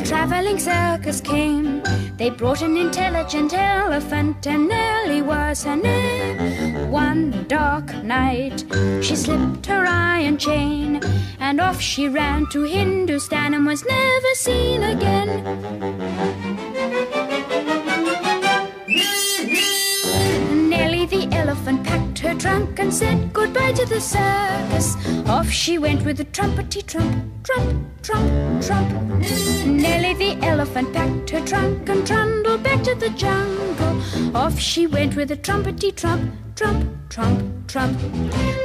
A traveling circus came. They brought an intelligent elephant, and Nellie was her name. One dark night, she slipped her iron chain, and off she ran to Hindustan and was never seen again. Nellie the elephant packed her trunk and said goodbye to the circus. Off she went with a trumpety trump, trump, trump, trump. Nellie the elephant packed her trunk and trundled back to the jungle. Off she went with a trumpety trump, trump, trump, trump.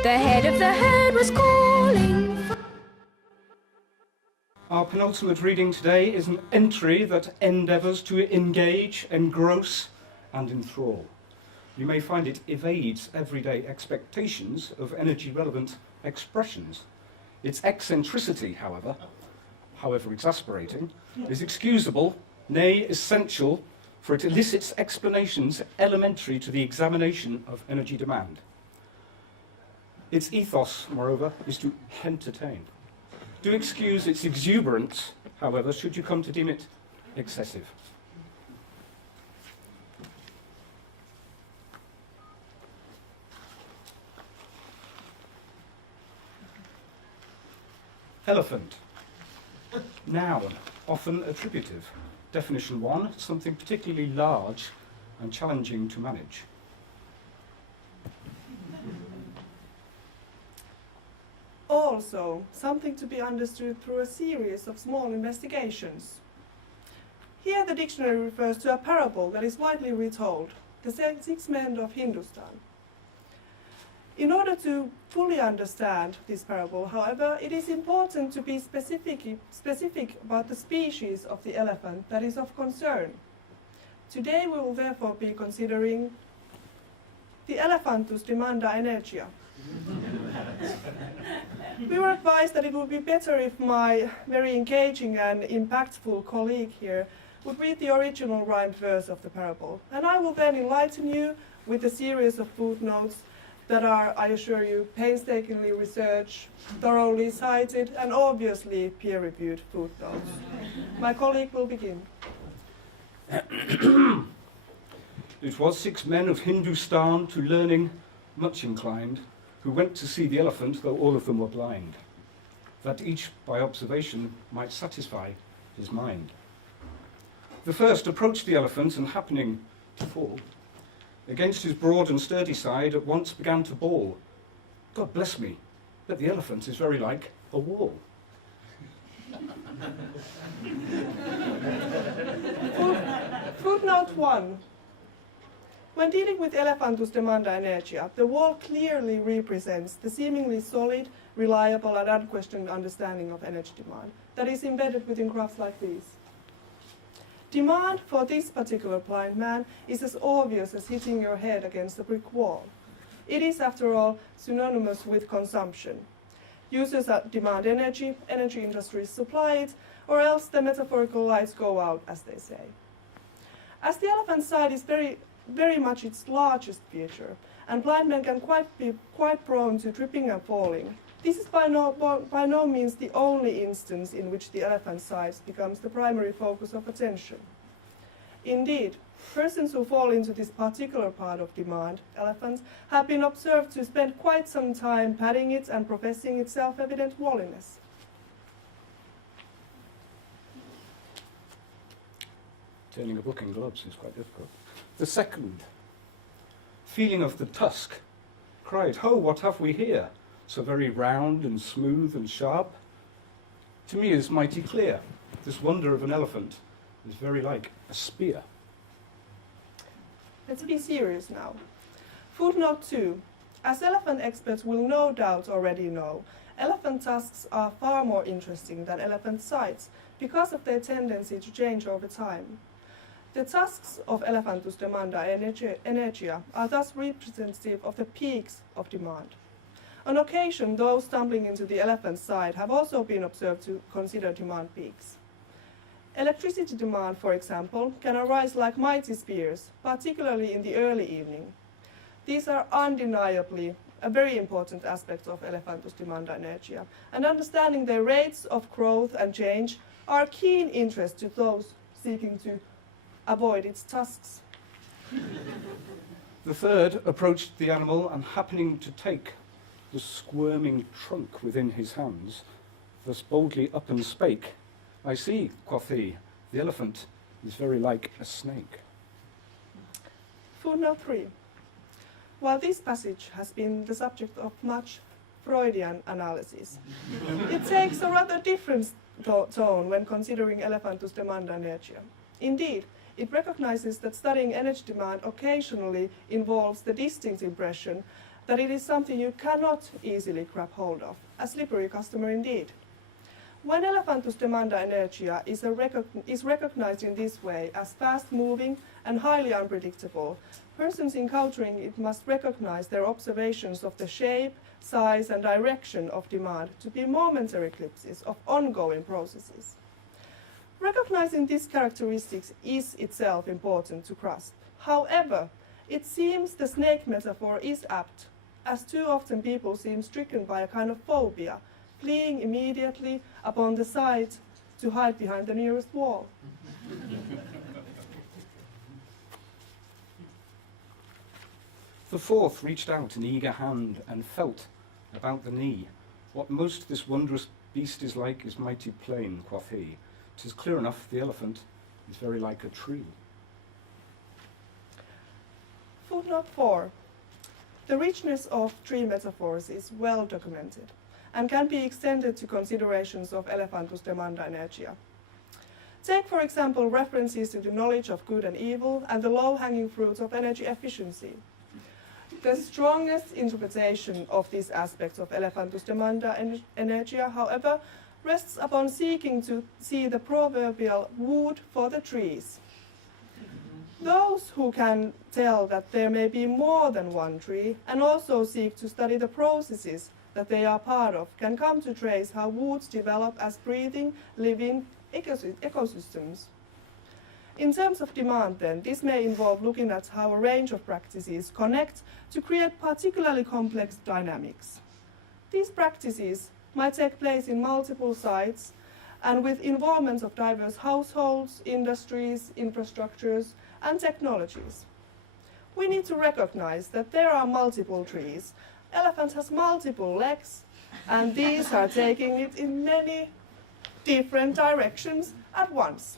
The head of the herd was calling. Our penultimate reading today is an entry that endeavours to engage, engross and enthrall. You may find it evades everyday expectations of energy-relevant expressions. Its eccentricity, however exasperating, is excusable, nay essential, for it elicits explanations elementary to the examination of energy demand. Its ethos, moreover, is to entertain. Do excuse its exuberance, however, should you come to deem it excessive. Elephant. Noun, often attributive. Definition 1, something particularly large and challenging to manage. Also, something to be understood through a series of small investigations. Here the dictionary refers to a parable that is widely retold, the Six Men of Hindustan. In order to fully understand this parable, however, it is important to be specific about the species of the elephant that is of concern. Today we will therefore be considering the Elephantus demanda energia. We were advised that it would be better if my very engaging and impactful colleague here would read the original rhymed verse of the parable, and I will then enlighten you with a series of footnotes that are, I assure you, painstakingly researched, thoroughly cited, and obviously peer-reviewed footnotes. My colleague will begin. It was 6 men of Hindustan to learning much inclined, who went to see the elephant, though all of them were blind, that each by observation might satisfy his mind. The first approached the elephant, and happening to fall against his broad and sturdy side, at once began to bawl. God bless me, but the elephant is very like a wall. Footnote 1. When dealing with Elephantus demanda energia, the wall clearly represents the seemingly solid, reliable and unquestioned understanding of energy demand that is embedded within graphs like these. Demand for this particular blind man is as obvious as hitting your head against a brick wall. It is, after all, synonymous with consumption. Users demand energy, energy industries supply it, or else the metaphorical lights go out, as they say. As the elephant's side is very much its largest feature, and blind men can be quite prone to tripping and falling, this is by no means the only instance in which the elephant's size becomes the primary focus of attention. Indeed, persons who fall into this particular part of demand, elephants, have been observed to spend quite some time patting it and professing its self-evident walliness. Turning a book in gloves is quite difficult. The second, feeling of the tusk, cried, "Ho, what have we here? So very round and smooth and sharp." To me is mighty clear. This wonder of an elephant is very like a spear. Let's be serious now. Footnote 2. As elephant experts will no doubt already know, elephant tusks are far more interesting than elephant sides because of their tendency to change over time. The tusks of Elephantus demanda energia are thus representative of the peaks of demand. On occasion, those stumbling into the elephant's side have also been observed to consider demand peaks. Electricity demand, for example, can arise like mighty spears, particularly in the early evening. These are undeniably a very important aspect of Elephantus demanda energia, and understanding their rates of growth and change are keen interest to those seeking to avoid its tusks. The third approached the animal and happening to take the squirming trunk within his hands, thus boldly up and spake, I see, quoth he, the elephant is very like a snake. Footnote 3. While this passage has been the subject of much Freudian analysis, it takes a rather different tone when considering Elephantus demanda inertia. Indeed, it recognizes that studying energy demand occasionally involves the distinct impression that it is something you cannot easily grab hold of, a slippery customer indeed. When Elephantus demanda inertia is recognized in this way as fast-moving and highly unpredictable, persons encountering it must recognize their observations of the shape, size, and direction of demand to be momentary glimpses of ongoing processes. Recognizing these characteristics is itself important to grasp. However, it seems the snake metaphor is apt, as too often people seem stricken by a kind of phobia, fleeing immediately upon the sight to hide behind the nearest wall. The fourth reached out an eager hand and felt about the knee. What most this wondrous beast is like is mighty plain, quoth he. 'Tis clear enough the elephant is very like a tree. Footnote 4. The richness of tree metaphors is well documented and can be extended to considerations of Elephantus demanda inertia. Take, for example, references to the knowledge of good and evil and the low-hanging fruits of energy efficiency. The strongest interpretation of these aspects of Elephantus demanda inertia, however, rests upon seeking to see the proverbial wood for the trees. Those who can tell that there may be more than one tree and also seek to study the processes that they are part of can come to trace how woods develop as breathing, living ecosystems. In terms of demand, then, this may involve looking at how a range of practices connect to create particularly complex dynamics. These practices might take place in multiple sites and with involvement of diverse households, industries, infrastructures, and technologies. We need to recognize that there are multiple trees. Elephant has multiple legs, and these are taking it in many different directions at once.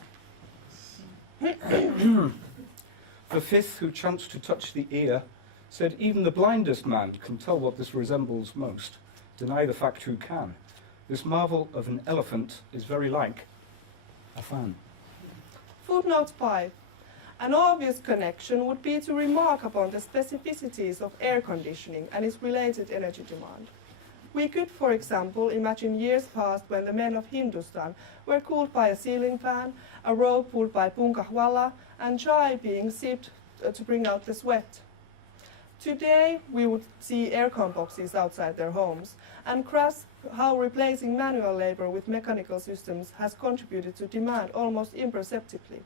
The fifth, who chanced to touch the ear, said even the blindest man can tell what this resembles most. Deny the fact who can. This marvel of an elephant is very like a fan. Footnote 5. An obvious connection would be to remark upon the specificities of air conditioning and its related energy demand. We could, for example, imagine years past when the men of Hindustan were cooled by a ceiling fan, a rope pulled by punkahwala, and chai being sipped to bring out the sweat. Today, we would see aircon boxes outside their homes and grasp how replacing manual labor with mechanical systems has contributed to demand almost imperceptibly.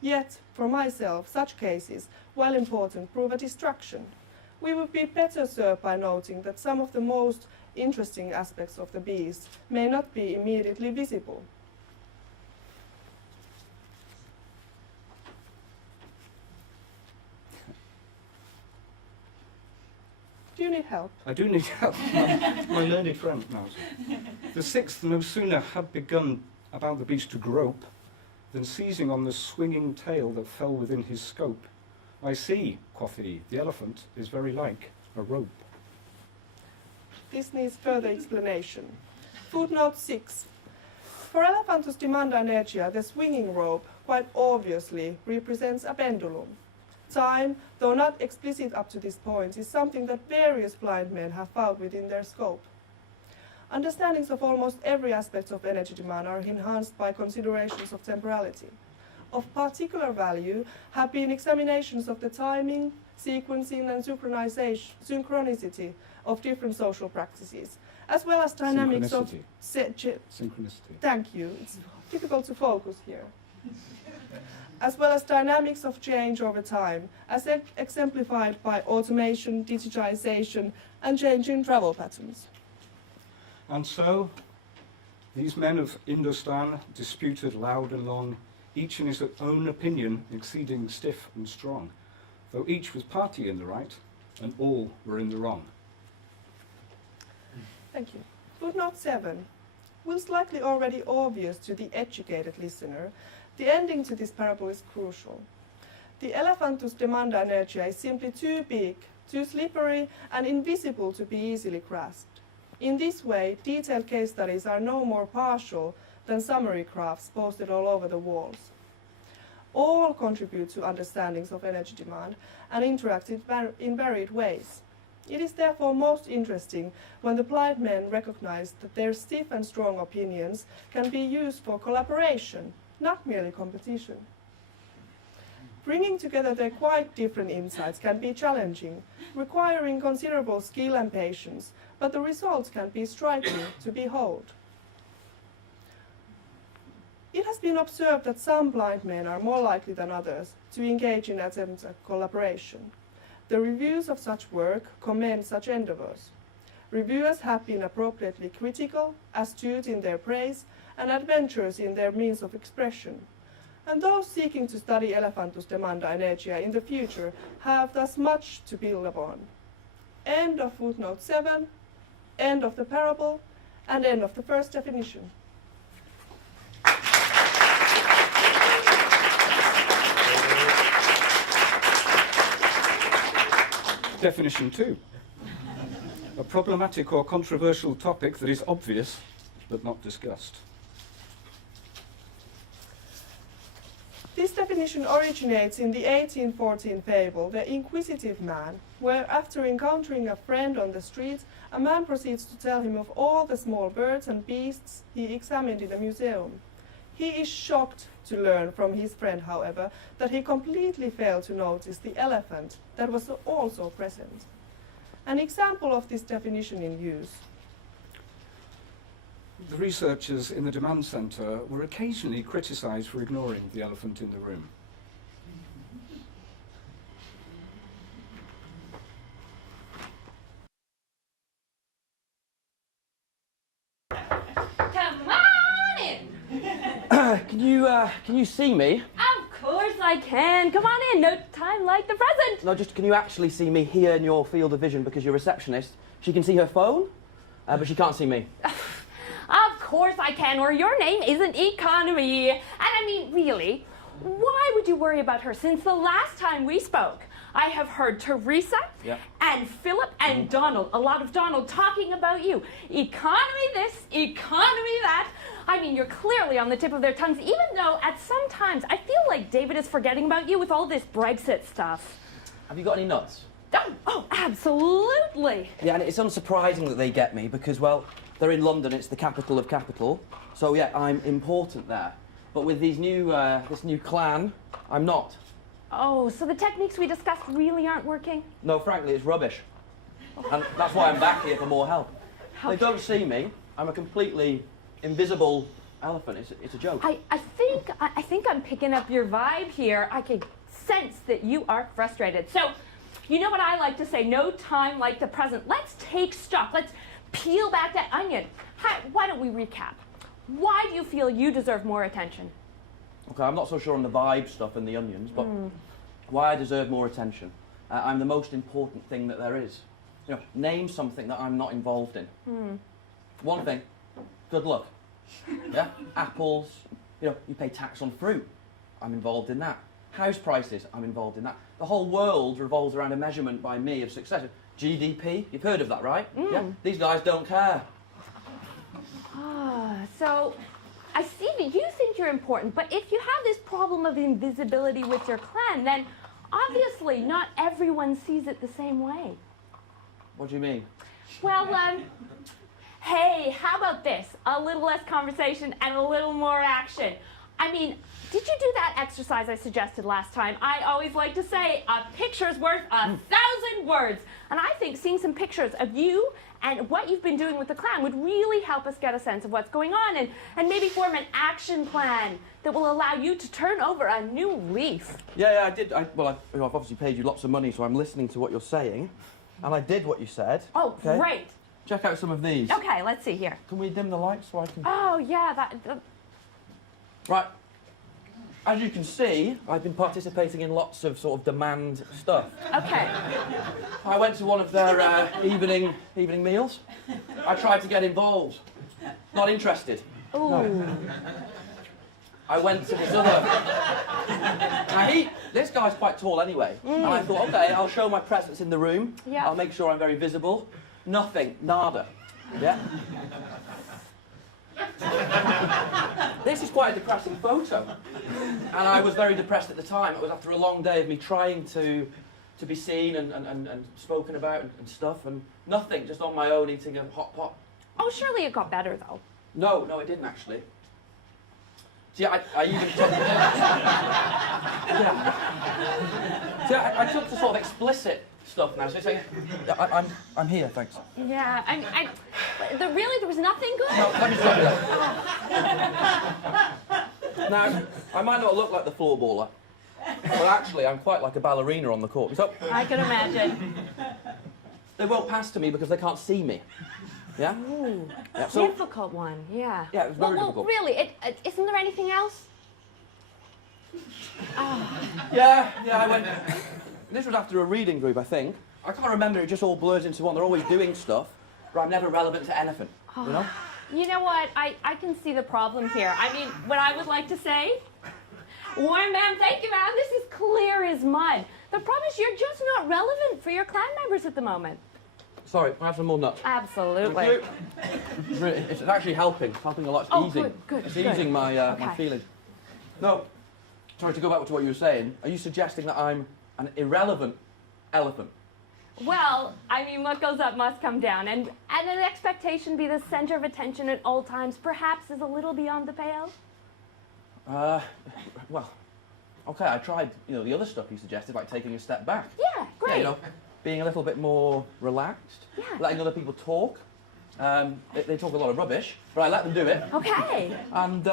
Yet, for myself, such cases, while important, prove a distraction. We would be better served by noting that some of the most interesting aspects of the beast may not be immediately visible. Do you need help? I do need help. My learned friend now. The sixth no sooner had begun about the beast to grope than seizing on the swinging tail that fell within his scope. I see, quoth he, the elephant is very like a rope. This needs further explanation. Footnote 6. For Elephantus demanda inertia, the swinging rope quite obviously represents a pendulum. Time, though not explicit up to this point, is something that various blind men have found within their scope. Understandings of almost every aspect of energy demand are enhanced by considerations of temporality. Of particular value have been examinations of the timing, sequencing, and synchronicity of different social practices, as well as dynamics of... Synchronicity. Thank you. It's difficult to focus here. As well as dynamics of change over time, as exemplified by automation, digitization, and changing travel patterns. And so, These men of Indostan disputed loud and long, each in his own opinion exceeding stiff and strong, though each was partly in the right, and all were in the wrong. Thank you. Footnote 7. Whilst likely already obvious to the educated listener, the ending to this parable is crucial. The Elephantus demanda inertia is simply too big, too slippery, and invisible to be easily grasped. In this way, detailed case studies are no more partial than summary graphs posted all over the walls. All contribute to understandings of energy demand and interact in varied ways. It is therefore most interesting when the blind men recognize that their stiff and strong opinions can be used for collaboration, not merely competition. Bringing together their quite different insights can be challenging, requiring considerable skill and patience, but the results can be striking to behold. It has been observed that some blind men are more likely than others to engage in attempts at collaboration. The reviews of such work commend such endeavors. Reviewers have been appropriately critical, astute in their praise, and adventurous in their means of expression. And those seeking to study Elephantus demanda inertia in the future have thus much to build upon. End of footnote 7, end of the parable, and end of the first definition. Definition 2. A problematic or controversial topic that is obvious but not discussed. This definition originates in the 1814 fable, The Inquisitive Man, where after encountering a friend on the street, a man proceeds to tell him of all the small birds and beasts he examined in a museum. He is shocked to learn from his friend, however, that he completely failed to notice the elephant that was also present. An example of this definition in use. The researchers in the Demand Centre were occasionally criticised for ignoring the elephant in the room. Come on in! Can you see me? Of course I can. Come on in. No time like the present. No, just can you actually see me here in your field of vision, because your receptionist, she can see her phone, but she can't see me. Of course I can, or your name isn't Economy. And I mean, really, why would you worry about her? Since the last time we spoke, I have heard Teresa and Philip and Donald, a lot of Donald, talking about you. Economy this, economy that. I mean, you're clearly on the tip of their tongues, even though at some times I feel like David is forgetting about you with all this Brexit stuff. Have you got any nuts? Oh, absolutely. Yeah, and it's unsurprising that they get me, because, well, they're in London, it's the capital of capital, so yeah, I'm important there. But with these this new clan, I'm not. Oh, so the techniques we discussed really aren't working? No, frankly, it's rubbish. And that's why I'm back here for more help. They don't see me. I'm a completely invisible elephant. It's a joke. I think I'm picking up your vibe here. I can sense that you are frustrated. So, you know what I like to say, no time like the present. Let's take stock. Let's peel back that onion. Why don't we recap? Why do you feel you deserve more attention? Okay, I'm not so sure on the vibe stuff and the onions, but why I deserve more attention. I'm the most important thing that there is. You know, name something that I'm not involved in. One thing, good luck. Yeah, apples. You know, you pay tax on fruit. I'm involved in that. House prices, I'm involved in that. The whole world revolves around a measurement by me of success. GDP, you've heard of that, right? Yeah, these guys don't care. So I see that you think you're important, but if you have this problem of invisibility with your clan, then obviously not everyone sees it the same way. What do you mean? Well, hey, how about this? A little less conversation and a little more action. I mean, did you do that exercise I suggested last time? I always like to say, a picture's worth 1,000 words. And I think seeing some pictures of you and what you've been doing with the clan would really help us get a sense of what's going on and maybe form an action plan that will allow you to turn over a new leaf. Yeah, I did. I've obviously paid you lots of money, so I'm listening to what you're saying. And I did what you said. Oh, okay? great. check out some of these. Okay, let's see here. Can we dim the lights so I can... Oh, yeah, Right. As you can see, I've been participating in lots of sort of demand stuff. okay. I went to one of their evening meals. I tried to get involved. Not interested. Ooh. No. I went to this other... Now this guy's quite tall anyway. And I thought, okay, I'll show my presence in the room. Yeah. I'll make sure I'm very visible. Nothing. Nada. Yeah? This is quite a depressing photo. And I was very depressed at the time. It was after a long day of me trying to be seen and spoken about and stuff, and nothing, just on my own eating a hot pot. Oh, surely it got better, though. No, it didn't actually. See, I even took... yeah. See, I took the sort of explicit stuff now, so it's like, yeah, I'm here, thanks. Yeah, really, there was nothing good? No, let me stop you. Now, I might not look like the floorballer, but actually I'm quite like a ballerina on the court. So, I can imagine. they won't pass to me because they can't see me. Yeah? Ooh, Yeah, so, difficult one, yeah. Yeah, it was very well, difficult. Really, isn't there anything else? yeah, I went... This was after a reading group, I think. I can't remember, it just all blurs into one. They're always doing stuff, but I'm never relevant to anything, you know? You know what? I can see the problem here. I mean, what I would like to say, Warren, ma'am, thank you, ma'am. This is clear as mud. The problem is you're just not relevant for your clan members at the moment. Sorry, can I have some more nuts? Absolutely. It's actually helping a lot. It's Oh, easing. good, It's good. easing my Okay. my feelings. No, sorry, to go back to what you were saying, are you suggesting that I'm an irrelevant elephant? Well, I mean, what goes up must come down, and an expectation to be the center of attention at all times perhaps is a little beyond the pale. Well, okay, I tried, the other stuff you suggested, like taking a step back. Yeah, great. Yeah, being a little bit more relaxed, Yeah. letting other people talk. They talk a lot of rubbish, but I let them do it. Okay. And,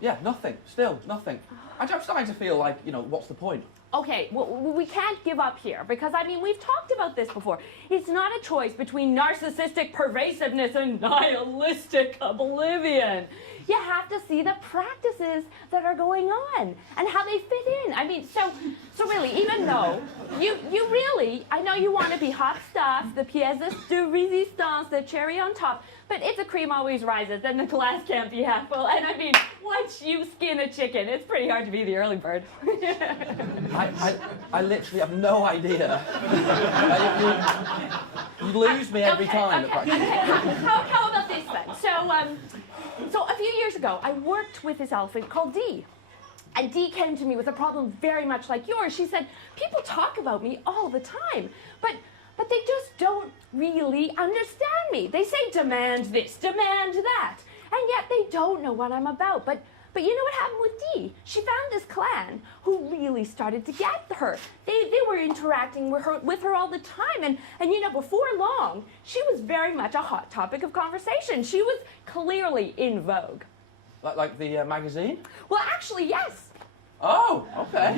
yeah, nothing. Still, nothing. I'm starting to feel like, what's the point? Okay, well, we can't give up here because, I mean, we've talked about this before. It's not a choice between narcissistic pervasiveness and nihilistic oblivion. You have to see the practices that are going on and how they fit in. I mean, so really, even though you really, I know you want to be hot stuff, the pièce de résistance, the cherry on top, but if the cream always rises, then the glass can't be half full. And I mean, once you skin a chicken, it's pretty hard to be the early bird. I literally have no idea. You lose me every time. Okay. How about this then? So a few years ago, I worked with this elephant called Dee. And Dee came to me with a problem very much like yours. She said, people talk about me all the time, but they just don't really understand me. They say, demand this, demand that, and yet they don't know what I'm about. But you know what happened with Dee? She found this clan who really started to get her. They were interacting with her all the time, and before long, she was very much a hot topic of conversation. She was clearly in vogue. Like the magazine? Well, actually, yes. Oh, okay.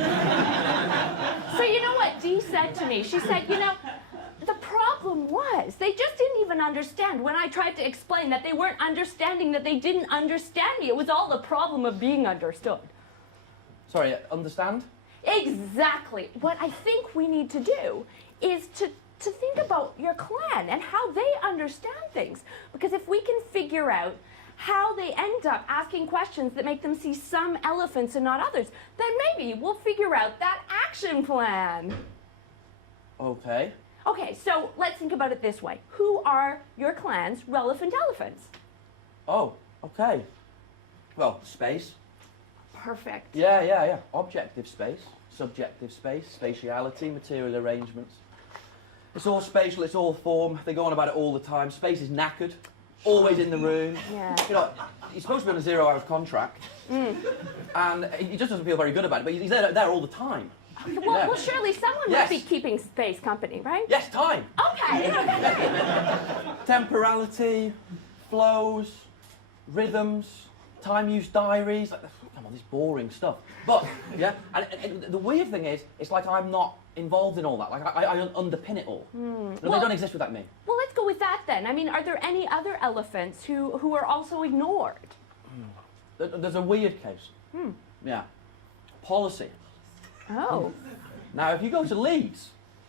So you know what Dee said to me? She said, the problem was they just didn't even understand when I tried to explain that they weren't understanding that they didn't understand me. It was all the problem of being understood. Sorry, understand? Exactly. What I think we need to do is to think about your clan and how they understand things. Because if we can figure out how they end up asking questions that make them see some elephants and not others, then maybe we'll figure out that action plan. Okay. Okay, so let's think about it this way. Who are your clan's relevant elephants? Oh, okay. Well, space. Perfect. Yeah. Objective space, subjective space, spatiality, material arrangements. It's all spatial, it's all form. They go on about it all the time. Space is knackered, always in the room. Yeah. He's supposed to be on a 0 hours contract. And he just doesn't feel very good about it, but he's there all the time. Well, surely someone Yes. must be keeping space company, right? Yes, time. Okay. Temporality, flows, rhythms, time use diaries. Come on, this boring stuff. But, yeah, and the weird thing is, it's like I'm not involved in all that. Like, I underpin it all. They Well- don't exist without me. Well, let's go with that then. I mean, are there any other elephants who are also ignored? There's a weird case. Yeah. Policy. Oh. Now, if you go to Leeds,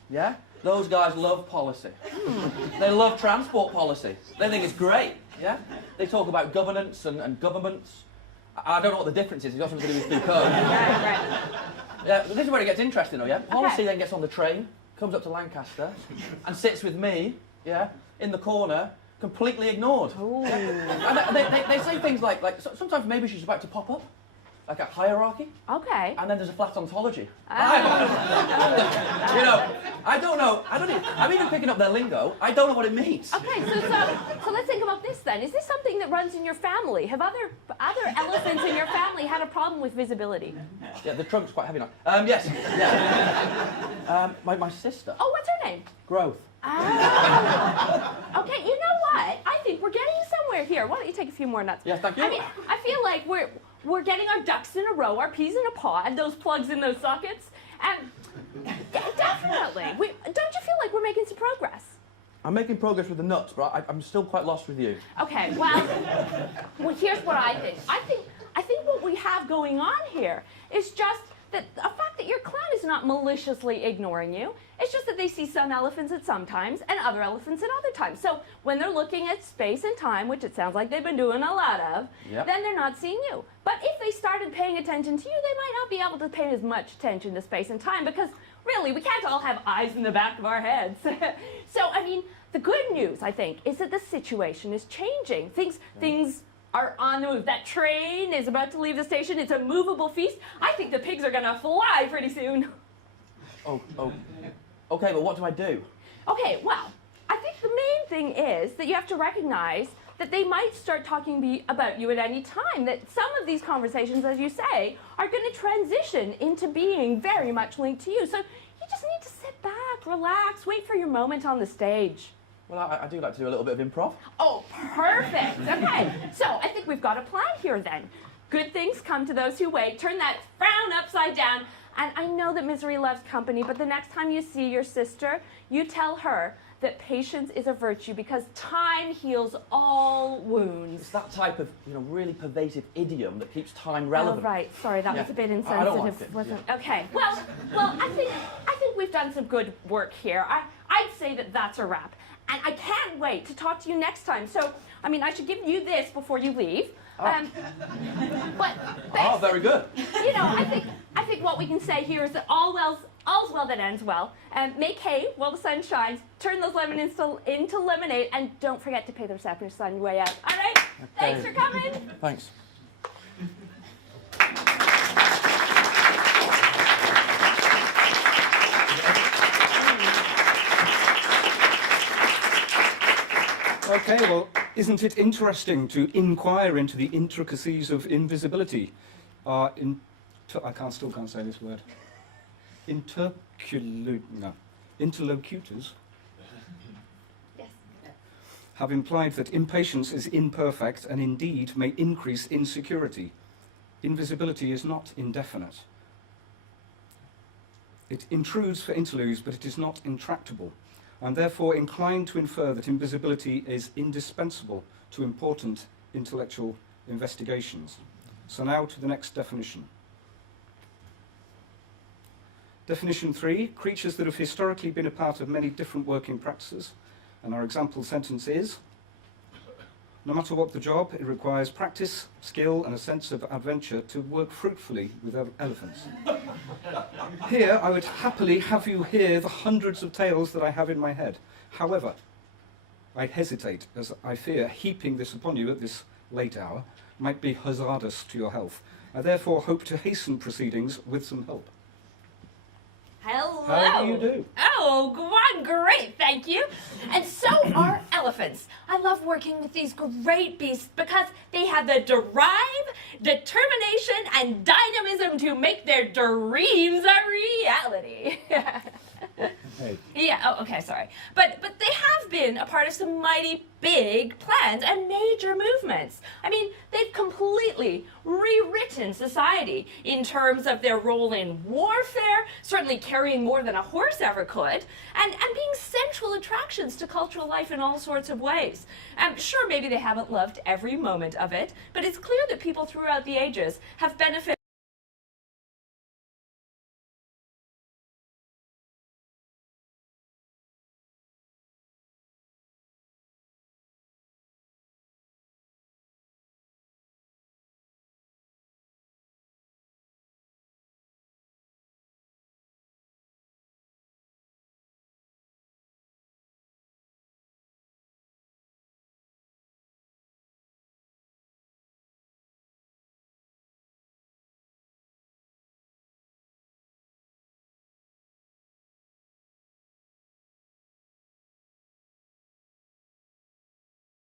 yeah, those guys love policy. They love transport policy. They think it's great, yeah? They talk about governance and governments. I don't know what the difference is. It's got something to do with food code. Right. Yeah, but this is where it gets interesting, though, yeah? Policy then gets on the train, comes up to Lancaster, and sits with me, yeah, in the corner, completely ignored. Yeah? And they say things like sometimes maybe she's about to pop up, like a hierarchy, Okay. and then there's a flat ontology. You know, I don't know. I'm even picking up their lingo. I don't know what it means. Okay, so let's think about this then. Is this something that runs in your family? Have other elephants in your family had a problem with visibility? Yeah, the trunk's quite heavy now. Yes. Yeah. My sister. Oh, what's her name? Growth. Oh. Okay, you know what? I think we're getting somewhere here. Why don't you take a few more nuts? Yes, thank you. I mean, I feel like we're getting our ducks in a row, our peas in a pod, those plugs in those sockets, and definitely. Don't you feel like we're making some progress? I'm making progress with the nuts, but I'm still quite lost with you. Okay, well, here's what I think. I think what we have going on here is just that the fact that your clan is not maliciously ignoring you. It's just that they see some elephants at some times and other elephants at other times. So when they're looking at space and time, which it sounds like they've been doing a lot of, then they're not seeing you. But if they started paying attention to you, they might not be able to pay as much attention to space and time because really, we can't all have eyes in the back of our heads. So, I mean, the good news, I think, is that the situation is changing. Things are on the move. That train is about to leave the station. It's a movable feast. I think the pigs are going to fly pretty soon. Oh. Okay, but what do I do? Okay, well, I think the main thing is that you have to recognize that they might start talking about you at any time, that some of these conversations, as you say, are going to transition into being very much linked to you. So you just need to sit back, relax, wait for your moment on the stage. Well, I do like to do a little bit of improv. Oh, perfect. Okay, so I think we've got a plan here then. Good things come to those who wait. Turn that frown upside down. And I know that misery loves company, but the next time you see your sister, you tell her that patience is a virtue because time heals all wounds. It's that type of, really pervasive idiom that keeps time relevant. Oh, right. Sorry, that was a bit insensitive, I don't like it. wasn't it? Okay. Well, I think we've done some good work here. I'd say that that's a wrap. And I can't wait to talk to you next time. So, I mean, I should give you this before you leave. But very good. I think what we can say here is that all's well that ends well. Make hay while the sun shines. Turn those lemons into lemonade, and don't forget to pay the receptionist on your way out. All right? Okay. Thanks for coming. Thanks. Okay, well, isn't it interesting to inquire into the intricacies of invisibility? I still can't say this word. Interlocutors have implied that impatience is imperfect and indeed may increase insecurity. Invisibility is not indefinite. It intrudes for interludes, but it is not intractable. I'm therefore inclined to infer that invisibility is indispensable to important intellectual investigations. So now to the next definition. Definition 3, creatures that have historically been a part of many different working practices. And our example sentence is, no matter what the job, it requires practice, skill, and a sense of adventure to work fruitfully with elephants. Here, I would happily have you hear the hundreds of tales that I have in my head. However, I hesitate, as I fear heaping this upon you at this late hour might be hazardous to your health. I therefore hope to hasten proceedings with some help. Hello. How do you do? Oh, great, thank you. And so are elephants. I love working with these great beasts because they have the drive, determination, and dynamism to make their dreams a reality. Hey. Yeah, oh, okay, sorry. But they have been a part of some mighty big plans and major movements. I mean, they've completely rewritten society in terms of their role in warfare, certainly carrying more than a horse ever could, and being central attractions to cultural life in all sorts of ways. Sure, maybe they haven't loved every moment of it, but it's clear that people throughout the ages have benefited